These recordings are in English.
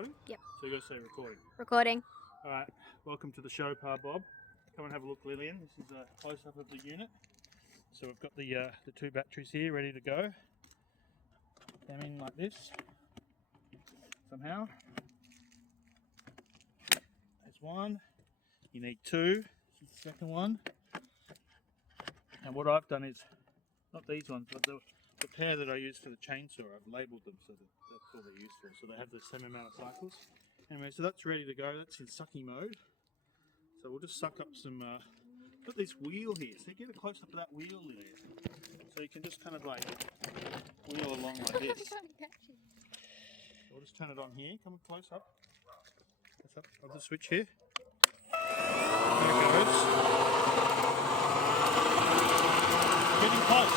Recording? Yep. So you got to say recording. Recording. Alright, welcome to the show, Pa Bob. Come and have a look, Lillian. This is a close-up of the unit. So we've got the two batteries here ready to go. Put them in like this. Somehow. There's one. You need two. This is the second one. And what I've done is, not these ones, but the pair that I use for the chainsaw, I've labelled them so that that's all they're used for. So they have the same amount of cycles. Anyway, so that's ready to go. That's in sucking mode. So we'll just suck up some, got this wheel here. So get a close up of that wheel there. So you can just kind of like wheel along like this. So we'll just turn it on here. Come close up. Close up of the switch here. There it goes. Getting close.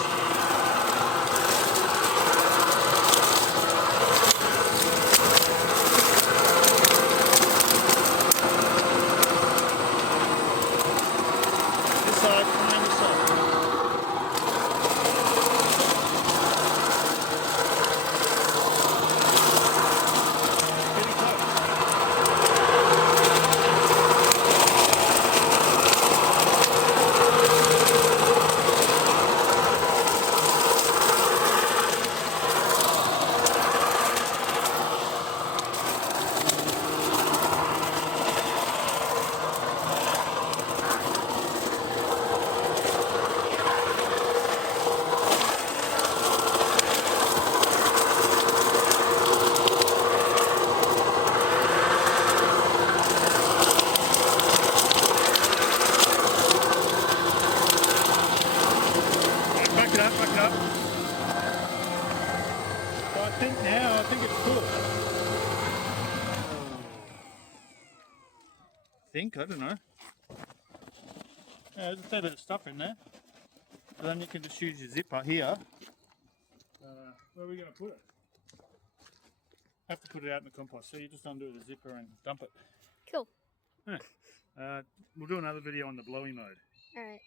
Back it up. So I think it's full. I don't know. Yeah, there's a fair bit of stuff in there. So then you can just use your zipper here. Where are we going to put it? Have to put it out in the compost. So you just undo the zipper and dump it. Cool. Yeah. We'll do another video on the blowy mode. Alright.